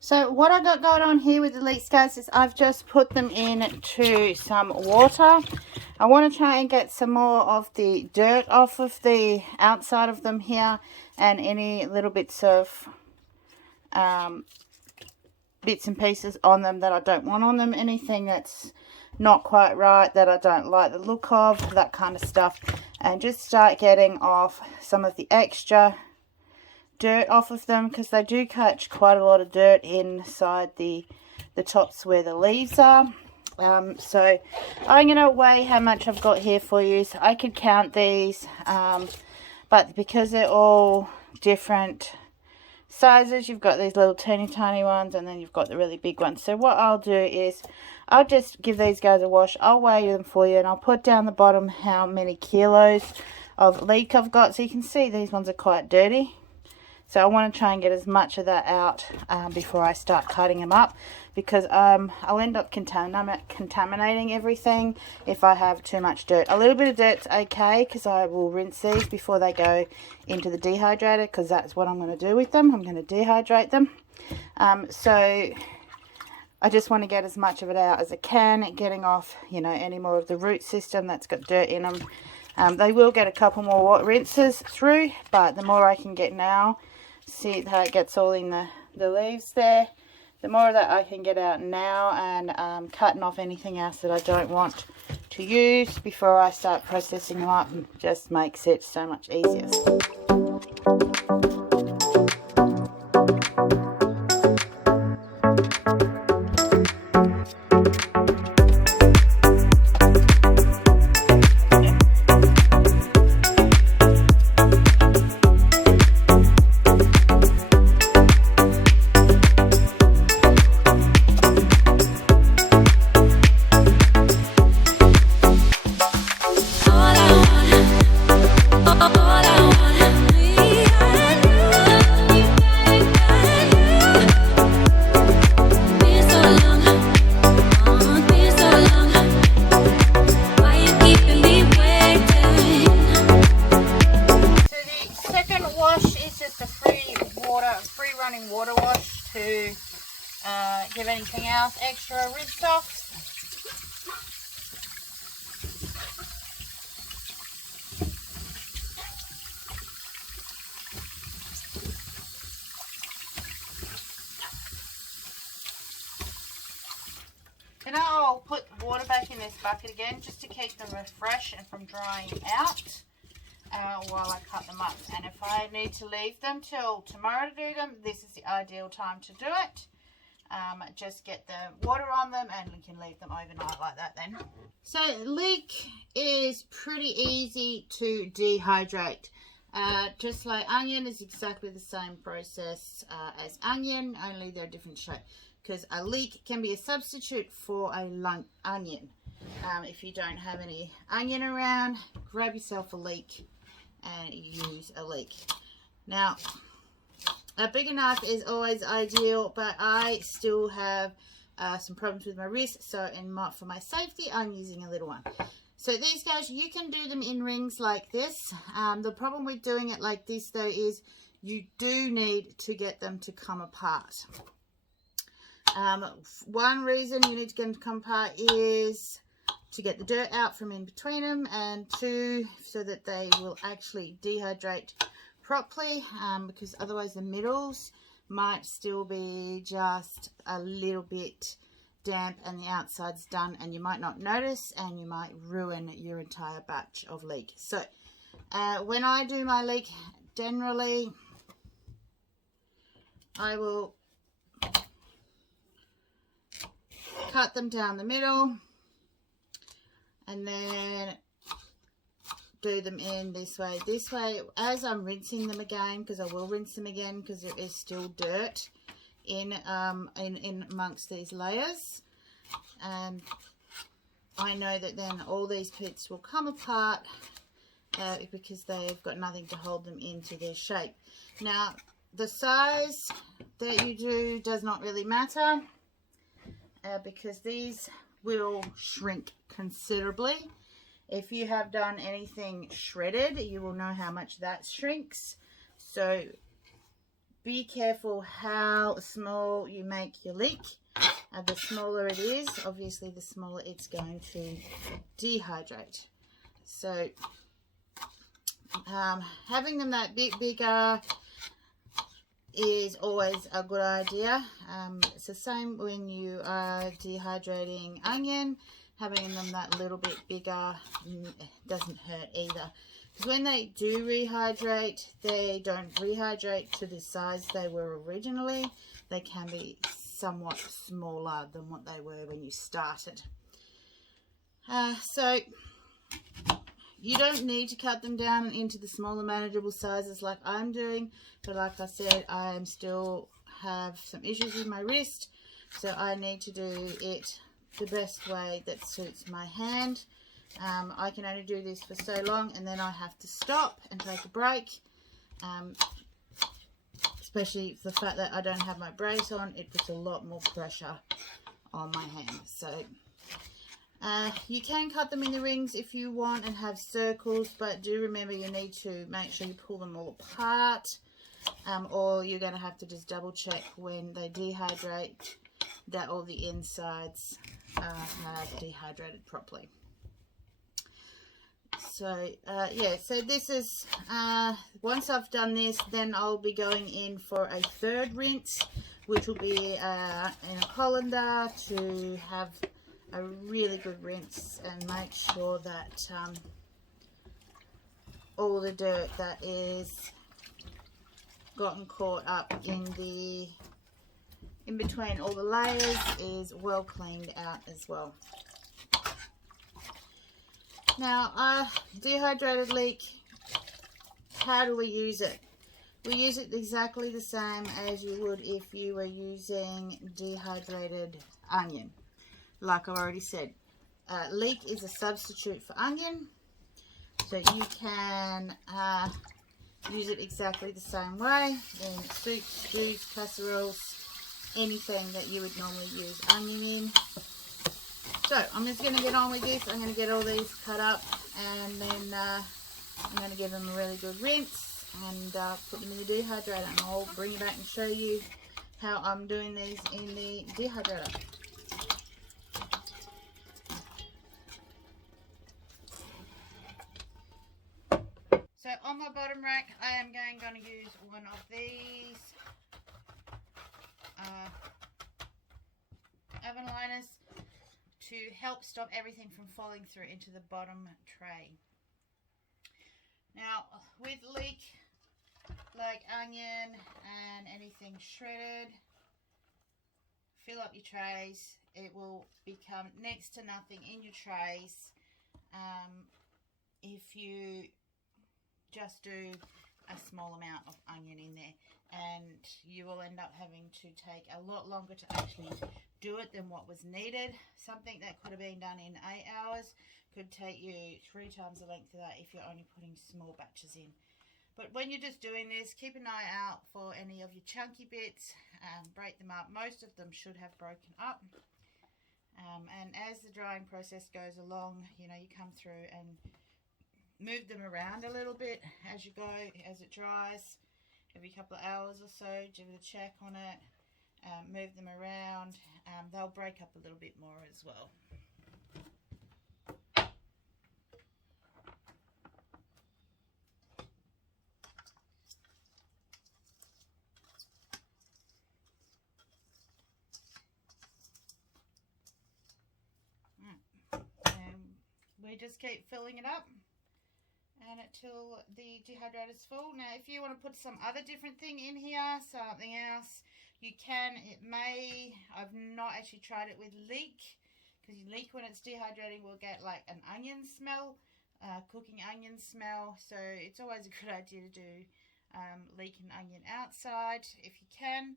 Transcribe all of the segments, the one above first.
So what I got going on here with the leeks, guys, is I've just put them into some water. I want to try and get some more of the dirt off of the outside of them here, and any little bits of bits and pieces on them that I don't want on them, anything that's not quite right, that I don't like the look of, that kind of stuff, and just start getting off some of the extra dirt off of them, because they do catch quite a lot of dirt inside the tops where the leaves are. So I'm going to weigh how much I've got here for you. So I could count these, but because they're all different sizes, you've got these little teeny tiny ones, and then you've got the really big ones. So what I'll do is I'll just give these guys a wash. I'll weigh them for you, and I'll put down the bottom how many kilos of leek I've got, so you can see these ones are quite dirty. So I want to try and get as much of that out before I start cutting them up, because I'll end up contaminating everything if I have too much dirt. A little bit of dirt's okay, because I will rinse these before they go into the dehydrator, because that's what I'm going to do with them. I'm going to dehydrate them. So I just want to get as much of it out as I can, getting off, you know, any more of the root system that's got dirt in them. They will get a couple more rinses through, but the more I can get now, see how it gets all in the leaves there, the more of that I can get out now, and cutting off anything else that I don't want to use before I start processing them up just makes it so much easier. Water wash to give anything else extra a rinse off. And I'll put water back in this bucket again just to keep them fresh and from drying out while I cut them up. And if I need to leave them till tomorrow to do them, this is the ideal time to do it. Just get the water on them and we can leave them overnight like that then. So leek is pretty easy to dehydrate. Just like onion is exactly the same process as onion, only they're a different shape. Because a leek can be a substitute for a onion. If you don't have any onion around, grab yourself a leek and use a leek. Now, a bigger knife is always ideal, but I still have some problems with my wrist, so for my safety, I'm using a little one. So these guys, you can do them in rings like this. The problem with doing it like this, though, is you do need to get them to come apart. One reason you need to get them to come apart is to get the dirt out from in between them, and two, so that they will actually dehydrate properly, because otherwise the middles might still be just a little bit damp and the outside's done, and you might not notice, and you might ruin your entire batch of leek. So when I do my leek, generally I will cut them down the middle and then do them in this way. This way, as I'm rinsing them again, because I will rinse them again because there is still dirt in amongst these layers, and I know that then all these bits will come apart because they've got nothing to hold them into their shape. Now, the size that you do does not really matter, because these will shrink considerably. If you have done anything shredded, you will know how much that shrinks. So be careful how small you make your leek. The smaller it is, obviously the smaller it's going to dehydrate. So having them that bit bigger is always a good idea. It's the same when you are dehydrating onion. Having them that little bit bigger doesn't hurt either. Because when they do rehydrate, they don't rehydrate to the size they were originally. They can be somewhat smaller than what they were when you started. So you don't need to cut them down into the smaller manageable sizes like I'm doing, but like I said, I am still have some issues with my wrist, so I need to do it the best way that suits my hand. I can only do this for so long, and then I have to stop and take a break, especially the fact that I don't have my brace on. It puts a lot more pressure on my hand. So you can cut them in the rings if you want and have circles, but do remember you need to make sure you pull them all apart, or you're going to have to just double check when they dehydrate that all the insides have dehydrated properly. So yeah, so this is once I've done this, then I'll be going in for a third rinse, which will be in a colander to have a really good rinse and make sure that all the dirt that is gotten caught up in between all the layers is well cleaned out as well. Now, dehydrated leek, how do we use it? We use it exactly the same as you would if you were using dehydrated onion. Like I already said, leek is a substitute for onion, so you can use it exactly the same way in soups, stews, casseroles, anything that you would normally use onion in. So I'm just going to get on with this. I'm going to get all these cut up, and then I'm going to give them a really good rinse and put them in the dehydrator, and I'll bring you back and show you how I'm doing these in the dehydrator. So on my bottom rack, I am going to use one of these oven liners to help stop everything from falling through into the bottom tray. Now with leek, like onion and anything shredded, fill up your trays. It will become next to nothing in your trays if you just do a small amount of onion in there, and you will end up having to take a lot longer to actually do it than what was needed. Something that could have been done in 8 hours could take you 3 times the length of that if you're only putting small batches in. But when you're just doing this, keep an eye out for any of your chunky bits and break them up. Most of them should have broken up. And as the drying process goes along, you know, you come through and move them around a little bit as you go, as it dries. Every couple of hours or so, give it a check on it, move them around. They'll break up a little bit more as well. And we just keep filling it up and until the dehydrator's full. Now if you want to put some other different thing in here, something else, you can. It may, I've not actually tried it with leek, because leek when it's dehydrating will get like an onion smell, cooking onion smell, so it's always a good idea to do leek and onion outside if you can.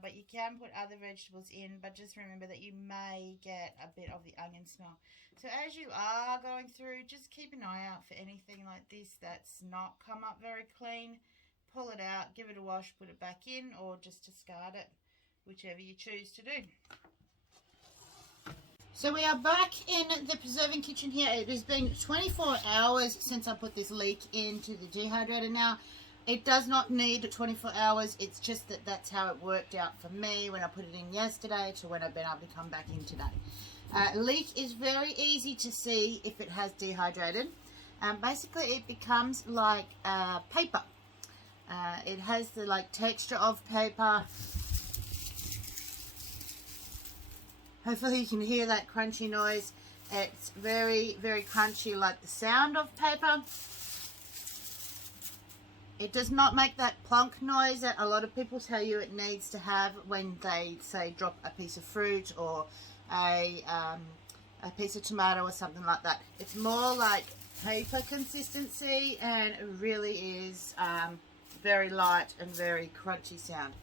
But you can put other vegetables in, but just remember that you may get a bit of the onion smell. So as you are going through, just keep an eye out for anything like this that's not come up very clean. Pull it out, give it a wash, put it back in, or just discard it, whichever you choose to do. So we are back in the preserving kitchen here. It has been 24 hours since I put this leek into the dehydrator now. It does not need 24 hours. It's just that that's how it worked out for me when I put it in yesterday to when I've been able to come back in today. Leek is very easy to see if it has dehydrated. Basically, it becomes like paper. It has the like texture of paper. Hopefully you can hear that crunchy noise. It's very, very crunchy, like the sound of paper. It does not make that plonk noise that a lot of people tell you it needs to have when they say drop a piece of fruit or a piece of tomato or something like that. It's more like paper consistency, and it really is very light and very crunchy sound.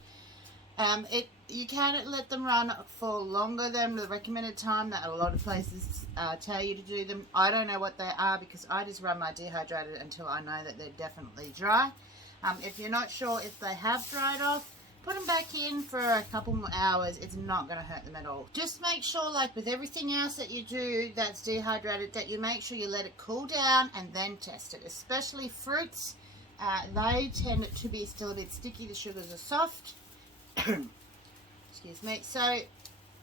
You can let them run for longer than the recommended time that a lot of places tell you to do them. I don't know what they are because I just run my dehydrated until I know that they're definitely dry. If you're not sure if they have dried off, put them back in for a couple more hours. It's not going to hurt them at all. Just make sure, like with everything else that you do that's dehydrated, that you make sure you let it cool down and then test it. Especially fruits, they tend to be still a bit sticky. The sugars are soft. Excuse me. So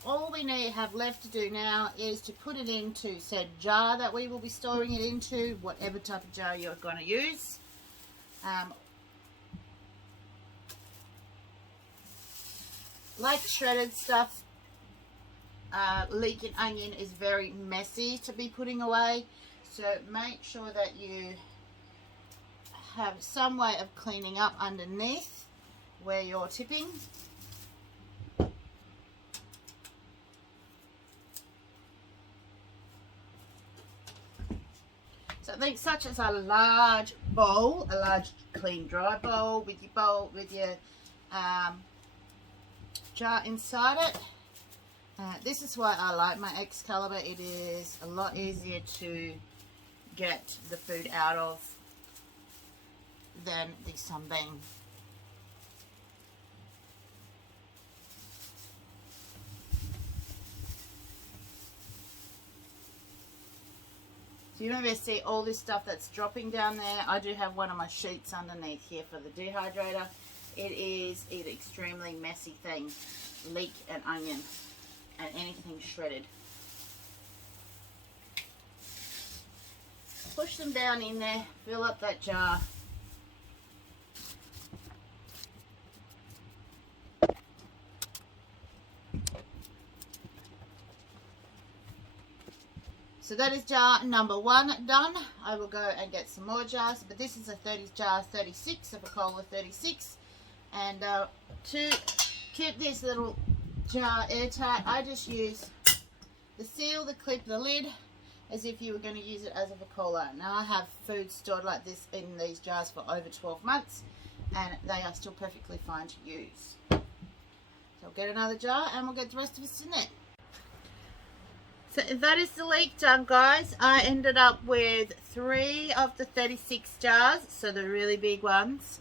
all we have left to do now is to put it into said jar that we will be storing it into, whatever type of jar you're going to use. Like shredded stuff, leek and onion is very messy to be putting away, so make sure that you have some way of cleaning up underneath where you're tipping. So think such as a large bowl, a large clean dry bowl with your jar inside it. This is why I like my Excalibur. It is a lot easier to get the food out of than the Sunbeam. So you remember, see all this stuff that's dropping down there. I do have one of my sheets underneath here for the dehydrator. It is an extremely messy thing, leek and onion and anything shredded. Push them down in there, fill up that jar. So that is jar number 1 done. I will go and get some more jars, but this is a jar 36 of a Cola 36. And to keep this little jar airtight, I just use the seal, the clip, the lid, as if you were going to use it as a Cola. Now I have food stored like this in these jars for over 12 months, and they are still perfectly fine to use. So I'll get another jar and we'll get the rest of us in there. So that is the leek done, guys. I ended up with 3 of the 36 jars, so the really big ones.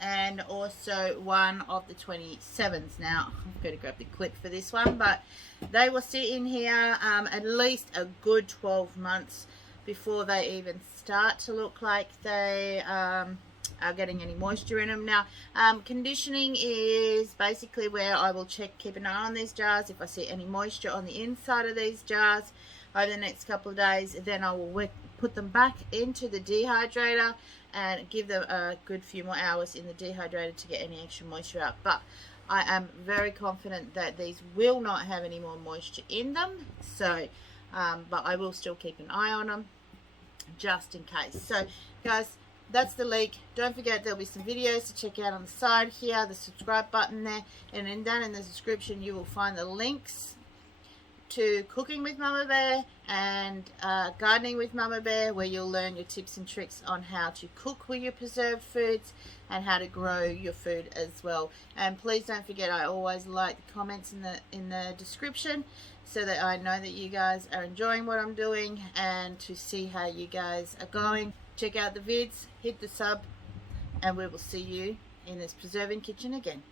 And also 1 of the 27s. Now, I'm going to grab the clip for this one, but they will sit in here at least a good 12 months before they even start to look like they are getting any moisture in them. Now, conditioning is basically where I will keep an eye on these jars. If I see any moisture on the inside of these jars over the next couple of days, then I will put them back into the dehydrator and give them a good few more hours in the dehydrator to get any extra moisture out. But I am very confident that these will not have any more moisture in them. So, but I will still keep an eye on them just in case. So, guys, that's the leek. Don't forget there'll be some videos to check out on the side here, the subscribe button there, and down in the description you will find the links to Cooking with Mumma Bear and Gardening with Mumma Bear, where you'll learn your tips and tricks on how to cook with your preserved foods and how to grow your food as well. And please don't forget, I always like the comments in the description so that I know that you guys are enjoying what I'm doing and to see how you guys are going. Check out the vids, hit the sub, and we will see you in this preserving kitchen again.